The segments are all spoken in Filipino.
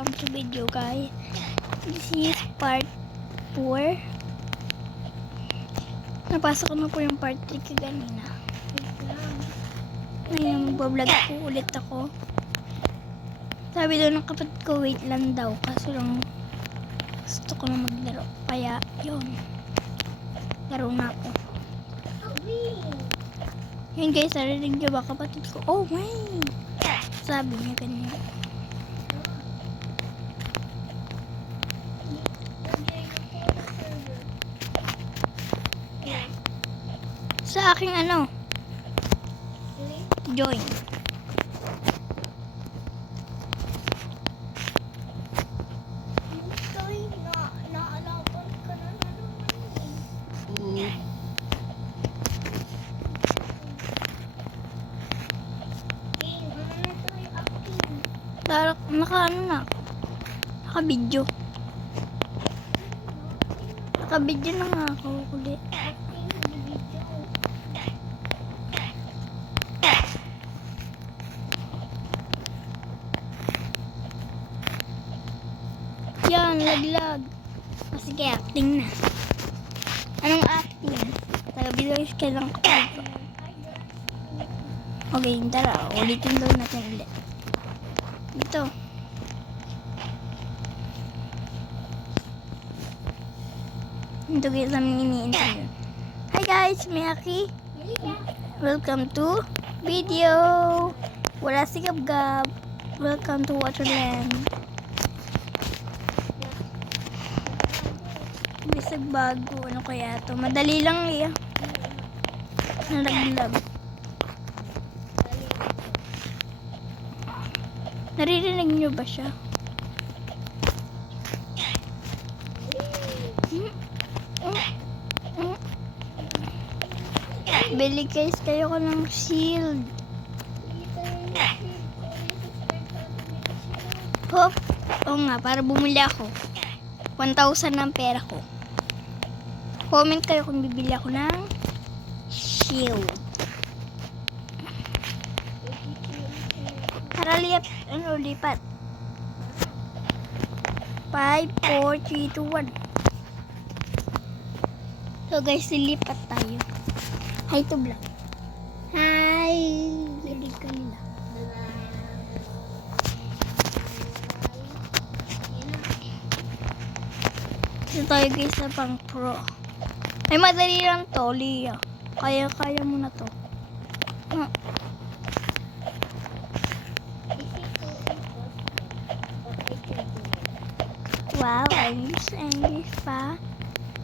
welcome to video guys. This is part 4. Napasok ko na po yung part 3 kanina. Ngayon magbablog po ulit ako. Sabi doon ng kapatid ko wait lang daw kaso lang gusto ko na maglaro. Kaya yun. Laro na ako. Yun guys, narinig niyo ba kapatid ko? Oh my! Sabi niya ganyan. Sa aking ano? Join. Naka ano na? Naka-video. Naka-video na nga ako ulit. Yan, laglag. Sige, acting na. Anong acting? Taga-videos ka lang kapag. Okay, tara. Ulitin daw natin ulit. Ito. Ito guys, namin iniintay. Hi guys, Miyaki. Welcome to video. Wala si Gab-Gab. Welcome to Waterland. Bisag bago. Ano kaya to? Madali lang liya. Nalaglag. Naririnig niyo ba siya? Bili guys kayo ko ng shield. Hop. Oo nga, para bumili ako. 1,000 ng pera ko. Comment kayo kung bibili ako ng shield. Tara lipat. 5, 4, 3, 2, 1. So guys, lilipat tayo. Hi to vlog. Hi! Lilig ka nila. Ito tayo guys sa pang pro. Ay madali lang to, Lia. Kaya mo na to. Wow, English pa.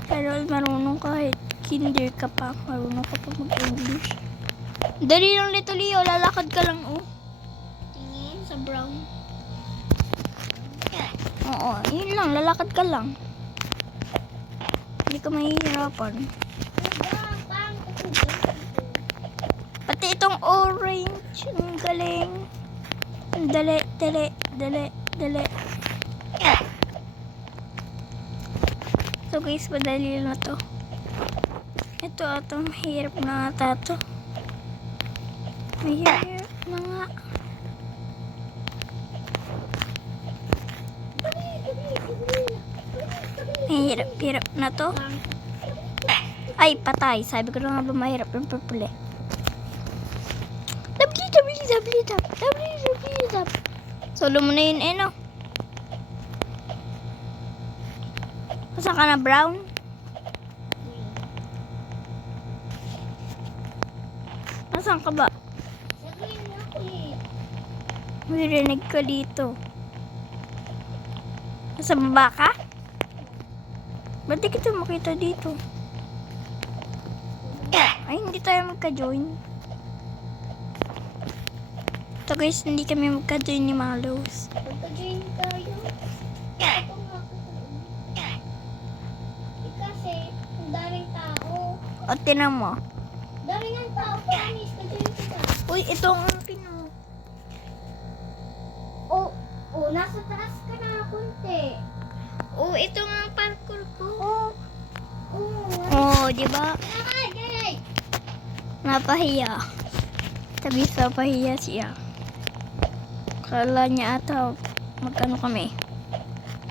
Pero marunong kahit kinder ka pa. Marunong ka pa mag-English. Dali lang nito, Leo. Lalakad ka lang, oh. Tingin sa brown. Oo, yun lang. Lalakad ka lang. Hindi ka mahihirapan. Pati itong orange. Ang galing. Dali. So guys, madali na to. Ito atong hirap na nga tato. Mahirap na nga. Mahirap na to. Ay, patay. Sabi ko na nga ba mahirap yung purple. Dab. Solo mo na yun, no? Masa ka na brown? Nasaan ka ba? May rinig ka dito. Nasa baba ka? Ba't di kita makita dito? Ay, hindi tayo magka-join. Ito guys, hindi kami magka-join ni Malos. Magka-join tayo. Kasi, ang daming tao. O, tinan mo. Daming ang tao, promise. Ka-join kita. Uy, ito ang akin mo. Oh, nasa taas ka na konti. Oh, ito nga ang parkour ko. Oh, di ba? Dali. Napahiya. Sabi sa pahiya siya. Kala niya ata mag-ano kami.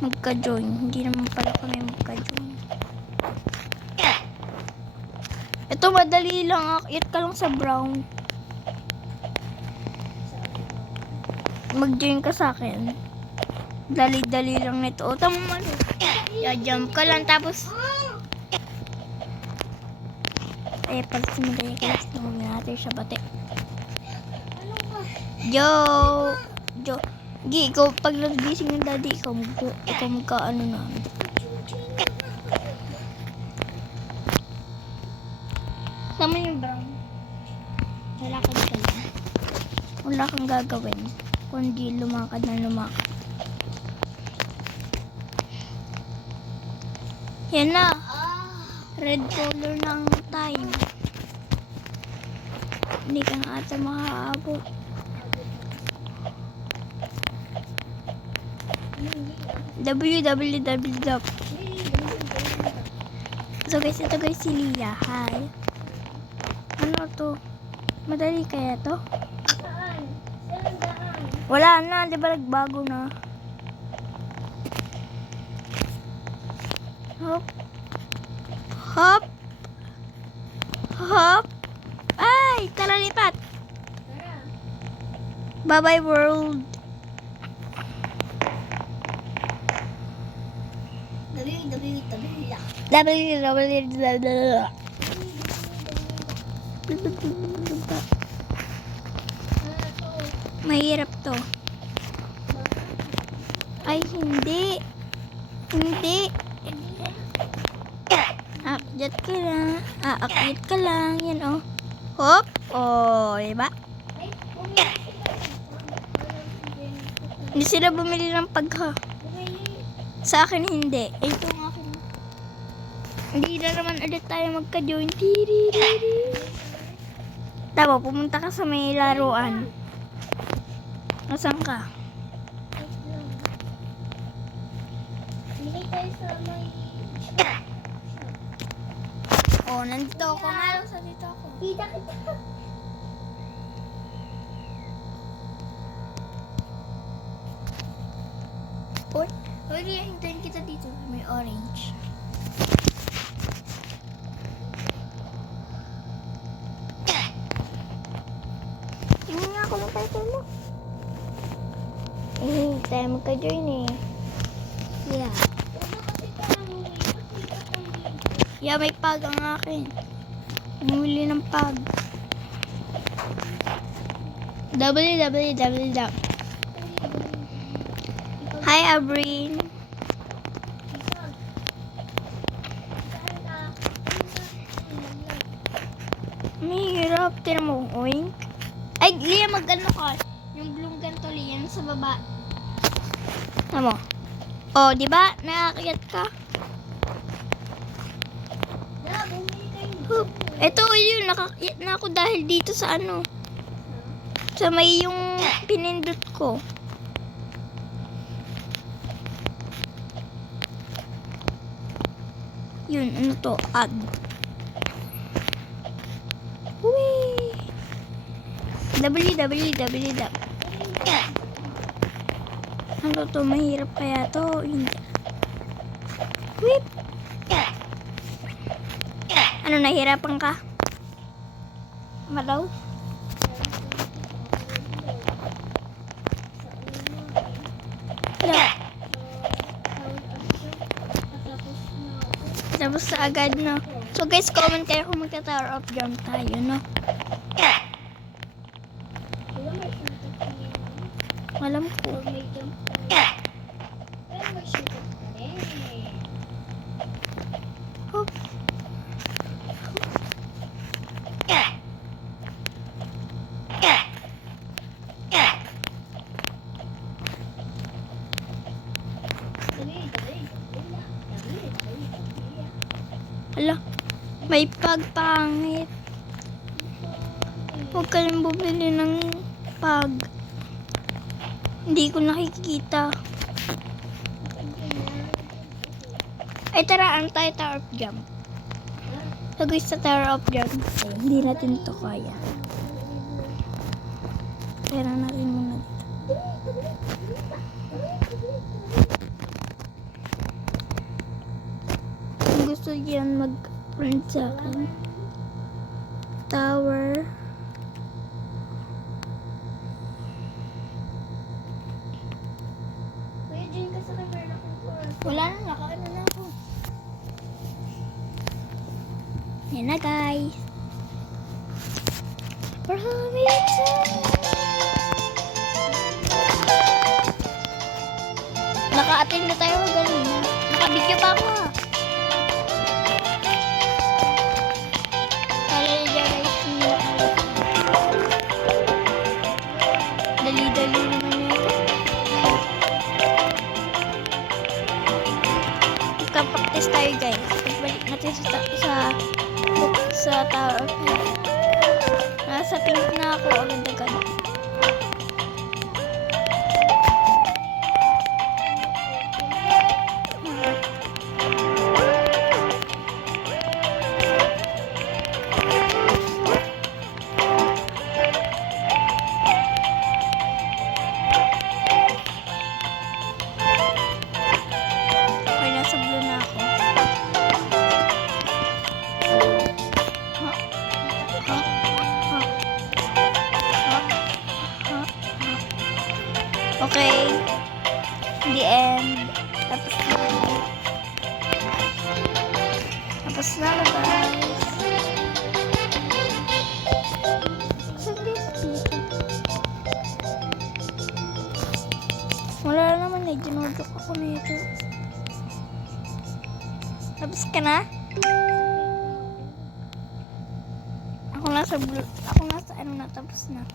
Magka-join. Hindi naman pala kami magka-join. Ito madali lang. Akyat ka lang sa brown. Mag-join ka sa akin. Dali-dali lang nito. O, tama mo. Jump ka lang tapos... Ay, pag sumagay ka lang, sinungan natin siya bate. Ano ba? Jo. Gi, ikaw, pag nagising ng daddy, ikaw magka-ano na. Tama yung brown. Lalakad ka lang. Wala kang gagawin. Kundi lumakad na lumakad. Yan na. Red color na ang time. Hindi ka na ata makakaabot. www. So guys, ito guys si Lia. Hi. Ano to? Madali kaya to? Saan? Saan daan? Wala na, di ba nagbago na? Hop. Hop. Hop. Ay, tara lipat. Tara. Bye-bye world. www. Mahirap to. Ay, hindi. Hindi. Akyat ka lang. Akyat ka lang. Yan, oh. Hop. Oh, diba? Ay, bumili Hindi sila bumili ng pagha. Sa akin, hindi. Ito ang akin. Hindi na naman ulit tayo magka-join. Tama, pumunta ka sa may laruan. Nasaan ka? Bili tayo sa may... Oh, nandito ako. Nga, sa dito ako. Kita kita. Uy, hintayin kita dito. May orange. Tingnan nga ako ng title mo. Tayo magka-join eh. Yeah. Una kasi parang Yeah, may pag ang akin. Bumili ng pag. www. Hi, Abrin. May hirap. Tira mo. Oink. Ay, Lia, mag-ano ka. Yung blue ganito, Lia, sa baba. Tama. Oh, di ba? Nakakiyat ka. Hup. Ito yun, nakakiyat na ako dahil dito sa ano. Sa may yung pinindot ko. Yun, ano to? Add. Whee! www. Ano to? Mahirap kaya to? Hindi. Whip! Ano, nahirapan ka? Malaw? Wala. Tapos sa agad, no? So guys, comment kayo kung magka-tower of jump tayo, no? Alam ko. Hop. Ala, may pagpangit. Huwag kayong bumili ng pag. Hindi ko nakikita. Ay, tara, ang tayo tower of jump. Lagay sa tower of jump. Ay, hindi natin to kaya. Tara natin muna dito. yan mag-friend sa akin. Tower. Kuya, dyan ka sa camera akong tour. Wala na, nakaano na ako. Yan na guys. Promise. Naka-attend na tayo galing. Naka-video pa ako. Dali-dali naman yun. Magka-practice tayo guys. Pagbalik natin sa Tower of Hell. Nasa pink na ako. Agad-agad. Okay, nasa blue na ako. Ha? Ha? Ha? Ha? Ha? Okay. The end. Tapos na. Tapos na guys. Saan guys dito? Wala naman eh. Ginodok ako nito. Tapos ka na? Ako nasa blue. Ako nasa ano na. Tapos na.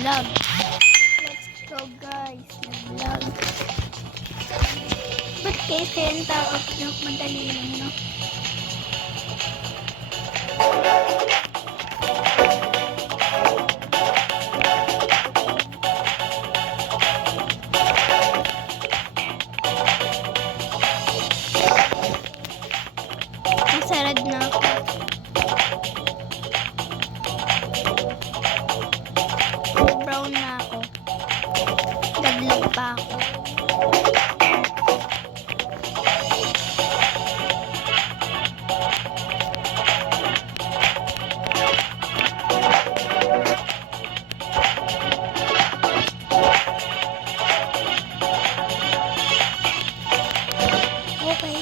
Vlog. Let's go guys. Vlog. Ba't kasi yung tawag nyo? Madali lang, no? Nasarad na ako. Brown na ako. Dadlag pa ako. Okay.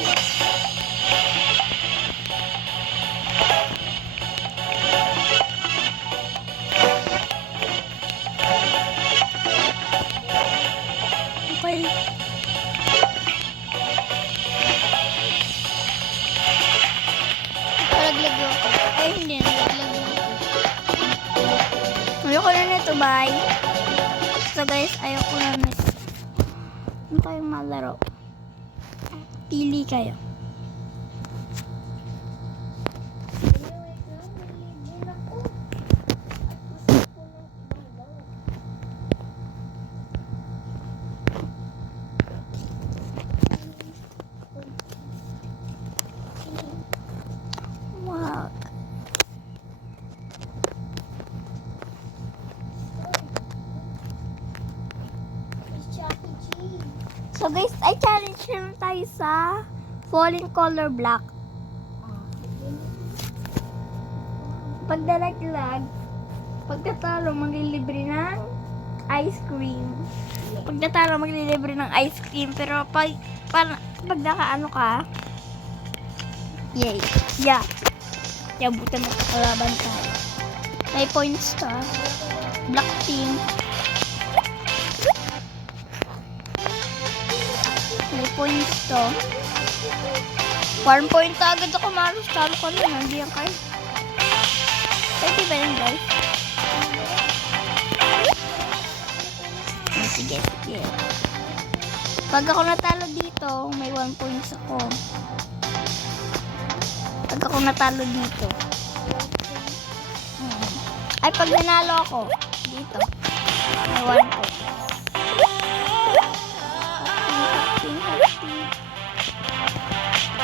Okay. Palaglag ako. Ay, hindi. Nalaglag ako. Ayoko na nito, bye. So guys, ayoko na nito. Ano kayong malaro? Pili kayo. Wow. So guys, ay challenge naman tayo sa falling color black. Pag dalaglag, pagkatalo maglilibre ng ice cream. Pagkatalo maglilibre ng ice cream. Pero pag nakaano ka, yay. Yeah. Yabutan mo kalaban tayo. May points to. Black team. May points to. 1 point agad ako, Marus. Talo ka na. Hindi yan kayo. Pwede ba yun, guys? Sige, sige. Pag ako natalo dito, may 1 points ako. Pag ako natalo dito. Ay, pag nanalo ako, dito. May 1 point.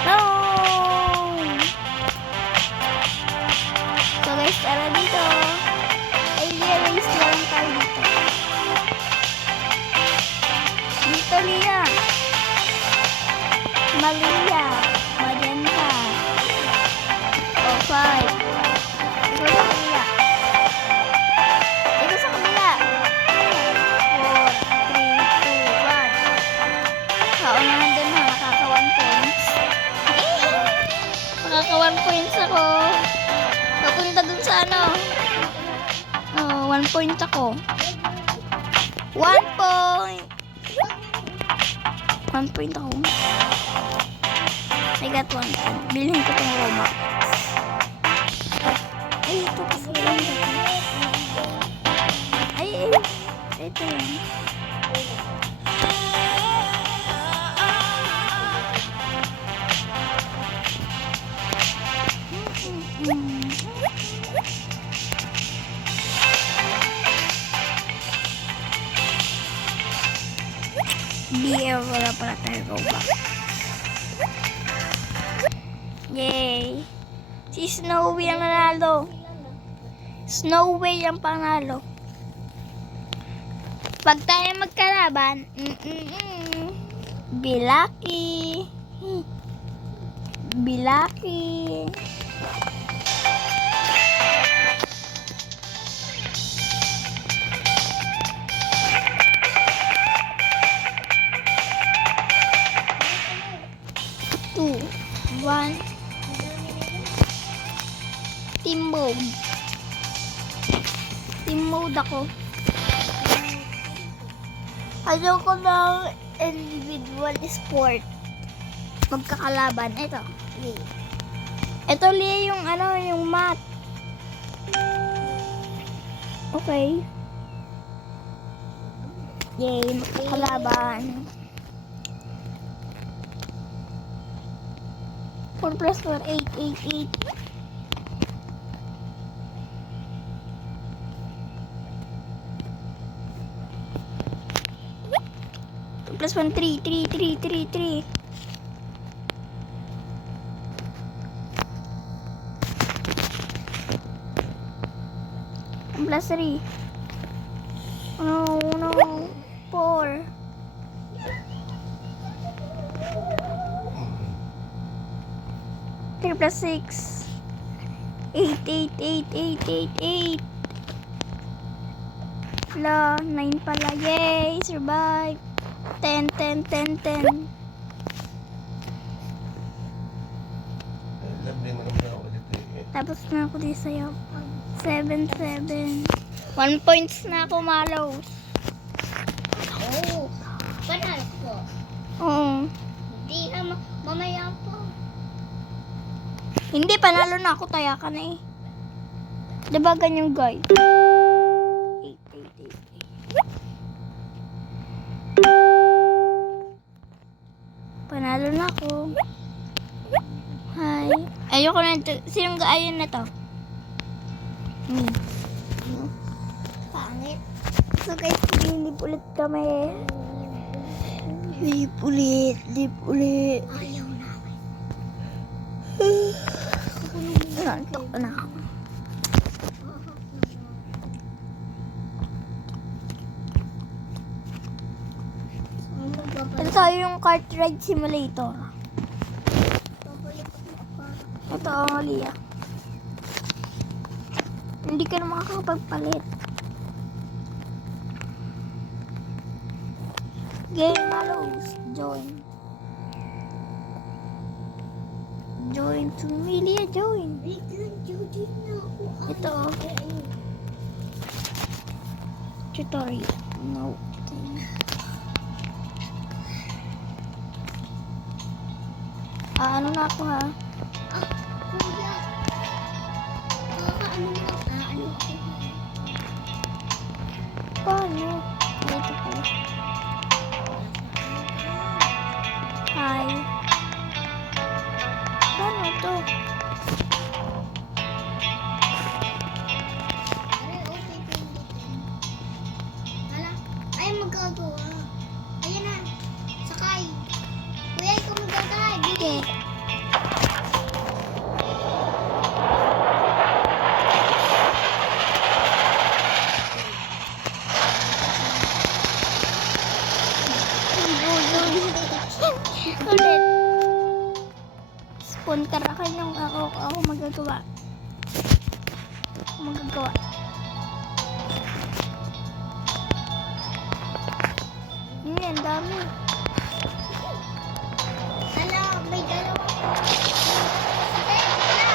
No! So guys, tara dito. Ay, race lang tayo dito. Dito, Lia. Malia. Magenta. Oh, 5. Dito sa kabila. Dito sa kabila. 4, 3, 2, 1. Kaunahan dun ha. Nakaka 1 points. Nakaka 1 points ako. Papunta dun sa ano. Oh, 1 point ako. 1 point. 1 point ako. I got 1 point. Bilhin ko tong Robux. Ay, ito kasi lang. Ay, ito yan. BL, wala pala tayo Robux. Yay! Si Snowy ang nanalo. Snowy ang panalo. Pag tayo magkalaban, be lucky. Be lucky. Two, 1. Team mode. Team mode ako. Ayoko ng individual sport. Magkakalaban. Ito. Ito Lia yung ano, yung mat. Okay. Yay, magkakalaban. 4 plus 4, 8, 8, 8. Plus 1, 3, 3, 3, 3, 3. Plus 3. Oh no, 4. 3 plus 6. 8, 8, 8, 8, 8, 8. Wala, 9 pala. Yay, survive. 10, 10, 10, 10. Tapos na ako dito sa'yo. 7, 7. 1 points na ako, Malos. Oo. Panalo ko. Oo. Hindi ka mamaya po. Hindi, panalo na ako. Taya ka na eh. Diba ganyan, guys? 8, 8, 8, 8. Panalo na ako. Hi. Ayoko na ito. Sinong gaayon na to? Pangit. So guys, lilip ulit kami. Lip ulit. Ayaw namin. Nantok na ako. Ito tayo yung kart ride simulator. Ito ang Lia. Hindi ka na makakapagpalit. Game Malos. Join. Join. Sumili ya, join. Wait lang, Judy na ako. Ito, oh. Ayun. Tutorial. No. Ano na ako ha? Ah, kuya. Ano na? Ano ako? Paano? Dito pala. Hi. Paano to? Aray, okay ko yung dutin. Hala, ay magagawa. Ayan na, sakay. Kuya, ikaw magkakay. Okay. Ulit. Spontar ako magagawa. Ako magagawa. Ang dami. Hala, may dalawa pa. Sakay, hala.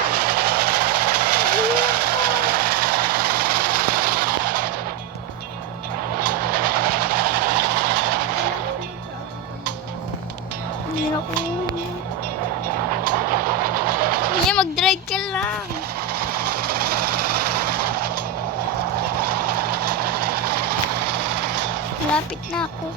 Hindi na ko. Hindi, mag-drive ka lang. Malapit na ako.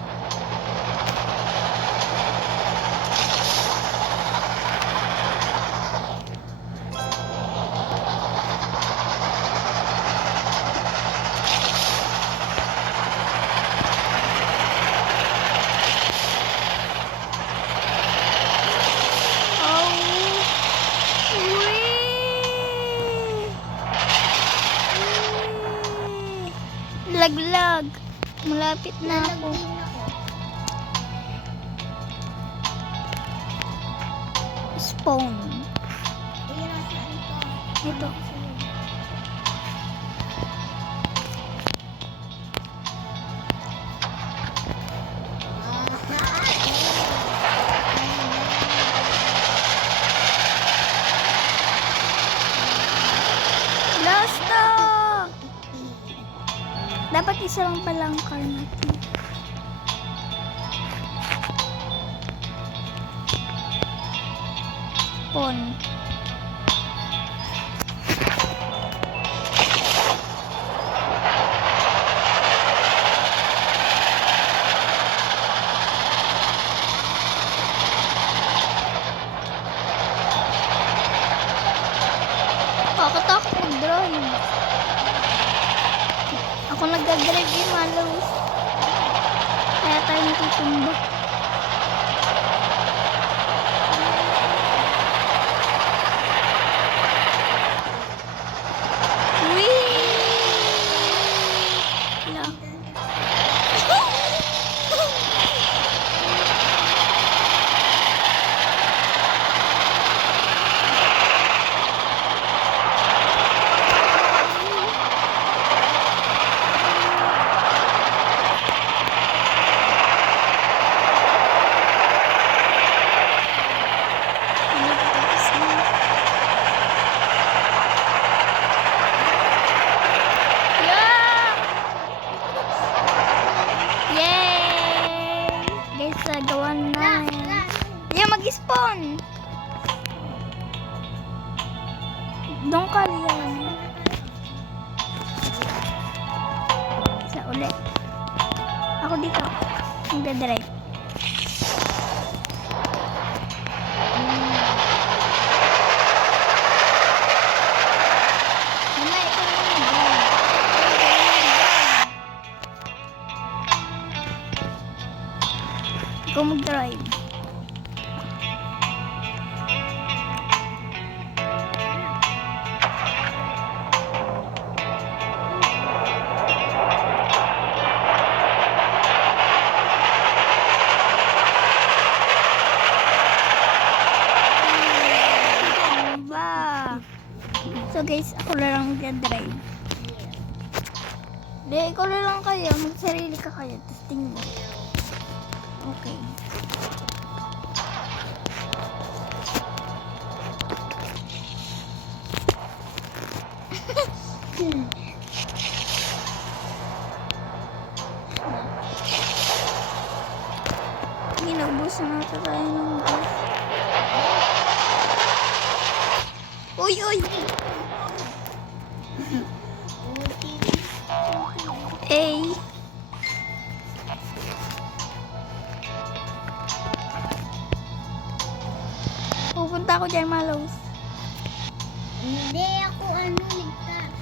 Laglag. Malapit na ako. Lalagyan ako. Spawn. Ayan, nasaan ka? Ito. Last na! Dapat isa lang pala ang car natin. Spawn. Kakatakot mag-drive. Ako nag-drive yung malos. Kaya tayo natutumba. Whee! Wala. Yay! Guys, gawa na. Yan, mag-spawn. Doon ka liyan. Sa ulit. Ako dito. Magdadrive. Mama, ikaw na mag-drive. Ikaw mag-drive. Ba. So guys, ako na lang mag-drive. Hindi, ikaw na lang kayo. Magsarili ka kayo. Testing mo. Okay. Uy, uy! Eh. Pupunta ako dyan, Malos. Hindi ako ligtas.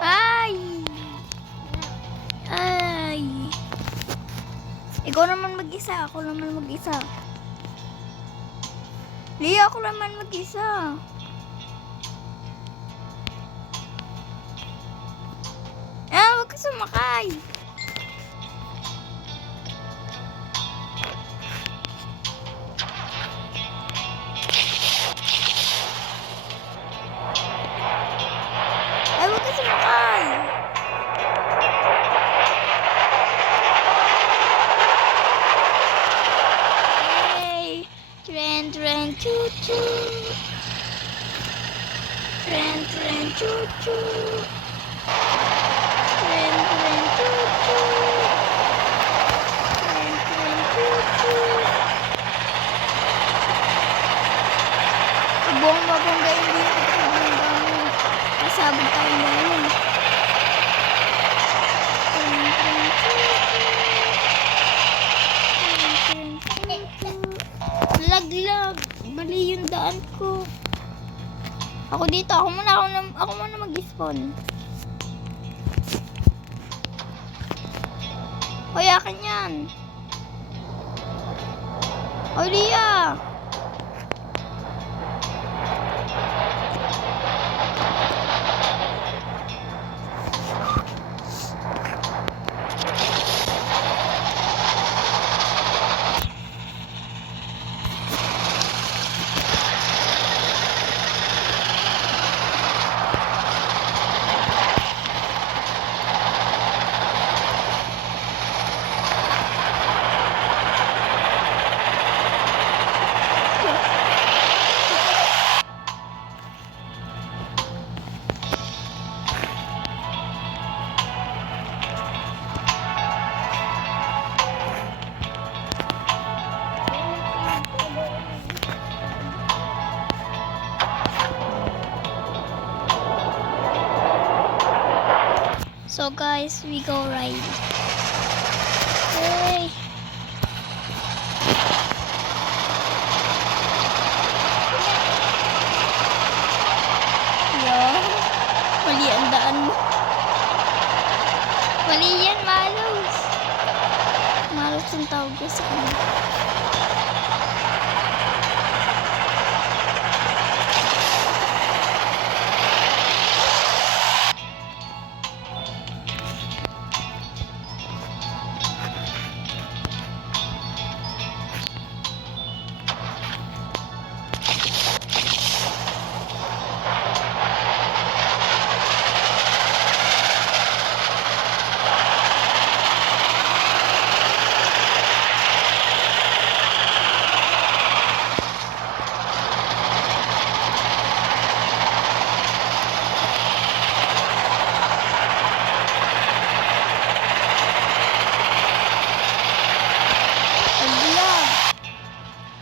Ay! Ay! Ikaw naman mag-isa. Ako naman mag-isa. Lia, ako naman mag-isa. Huwag ka sumakay. Huwag ka sumakay. Hey! Tren, choo-choo. Tren, choo-choo. Tren, choo-choo. Tren, choo-choo. Bongga-bonggain din ito. Nasabog tayo ngayon. Tren, choo-choo. Tren, choo-choo. Laglag. Mali yung daan ko. Ako dito. Ako muna mag-spawn. Hoy, akin yan. Hoy, Lia. So guys, we go ride. Hey. Yo. Mali ang daan mo. Mali yan, Malos. Malos ang tawag ko sa kanya.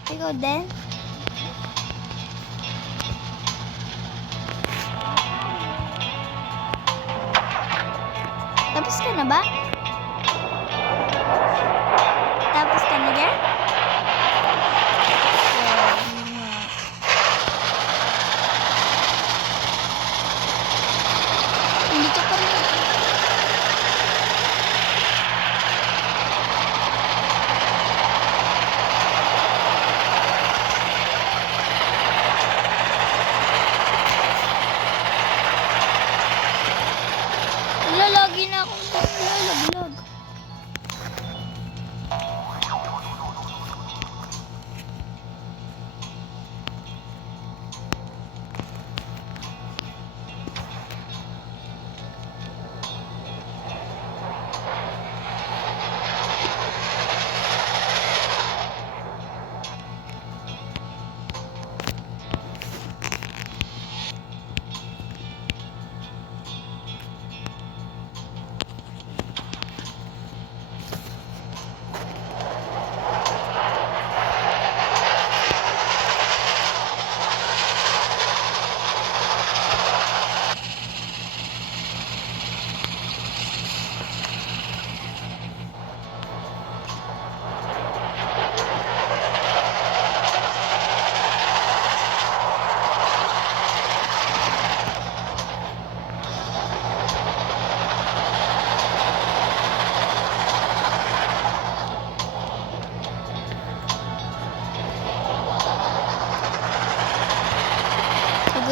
Ikaw din? Tapos ka na ba? Tapos ka na dyan? Hindi ka pa rin. Lagi na akong lalabas.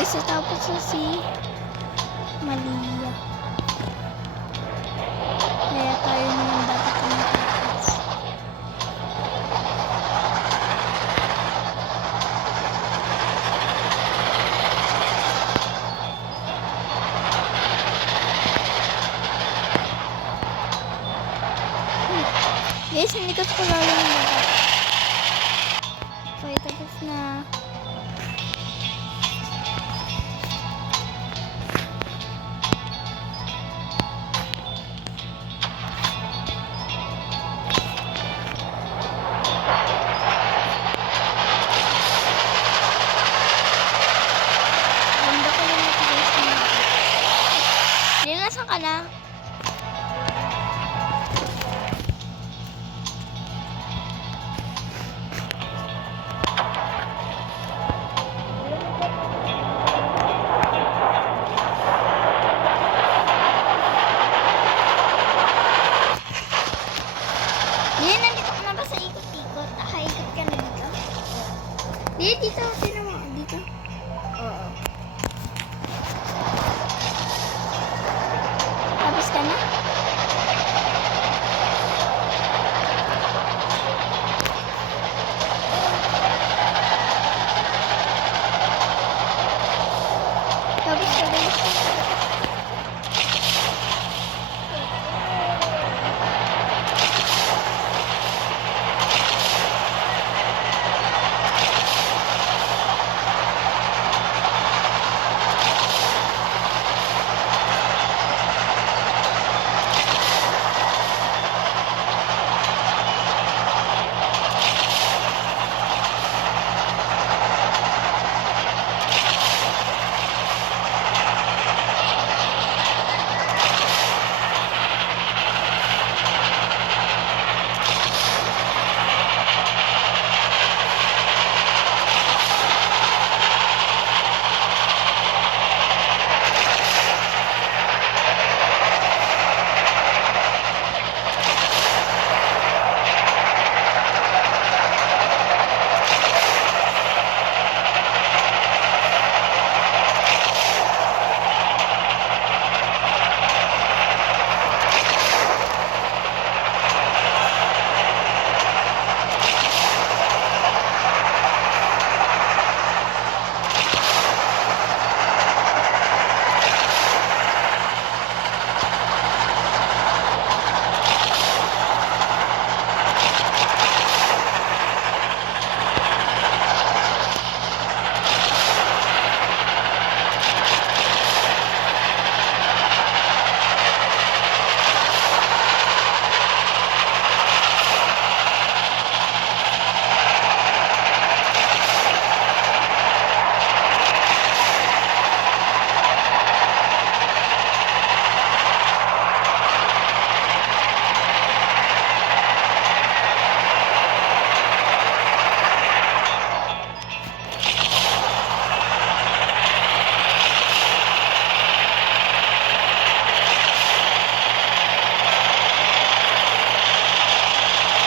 Kasi tapos sa si Malia. Kaya tayo naman dapat tumatapos. Guys, hindi ko pa lalo ng baba. Okay, tapos na. Ganda ko lang ito guys. Ninasan ka na? Diyan, nandito ka na ba sa ikot-ikot? Nakaikot ka na dito? Dito, sino mo? Dito? Oo. Tapos ka na? Tapos ka na?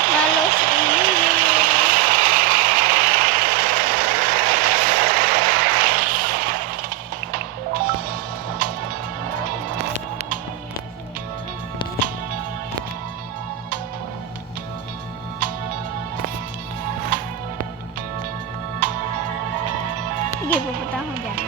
Lalo sa inyo. Sige, pupunta ako dyan.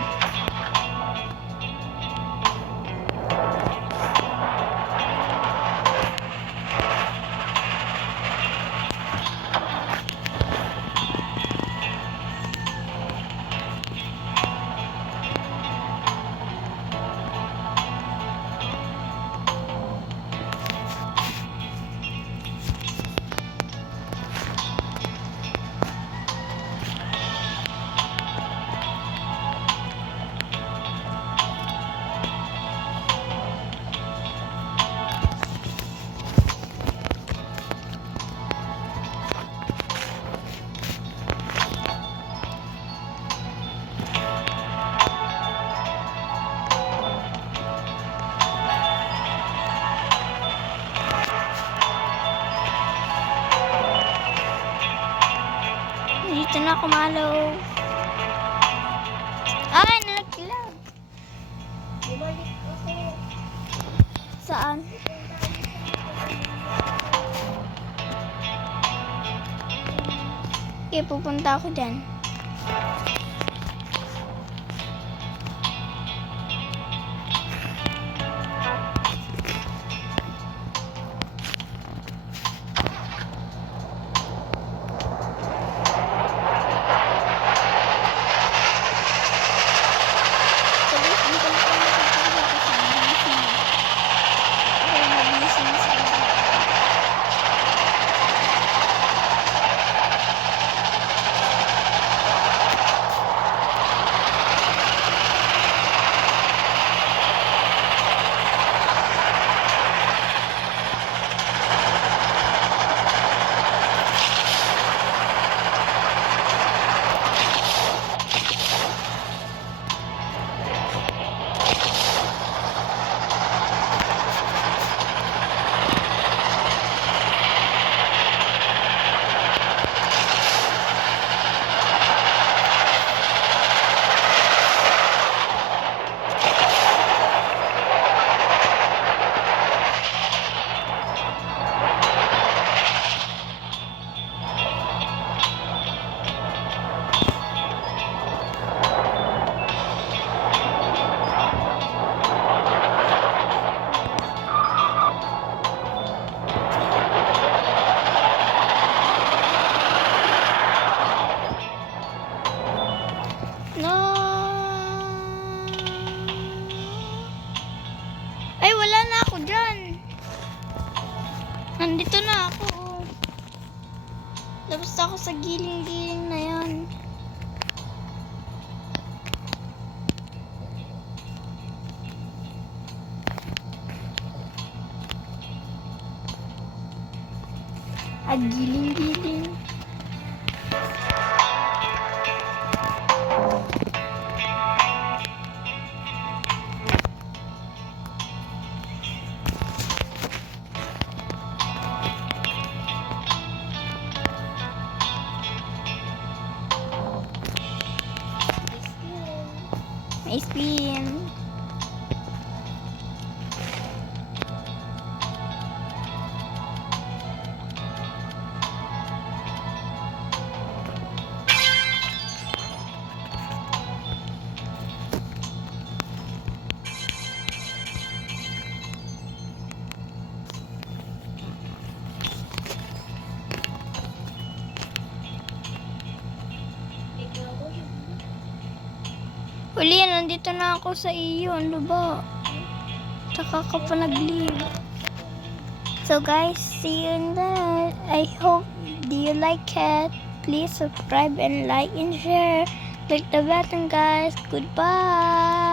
Dito na ako, Malo. Okay, Okay, pupunta ako dyan. So guys, dito na ako nakapagod kasi nagising. Okay, nagising sila. No! Ay, wala na ako dyan. Nandito na ako. Oh. Tapos ako sa giling-giling na yan. Giling-giling. May spin. Uli, nandito na ako sa iyo. Ano ba? Tsaka ka pa nag-leave. So guys, see you in the... I hope do you like it. Please subscribe and like and share. Click the button guys. Goodbye.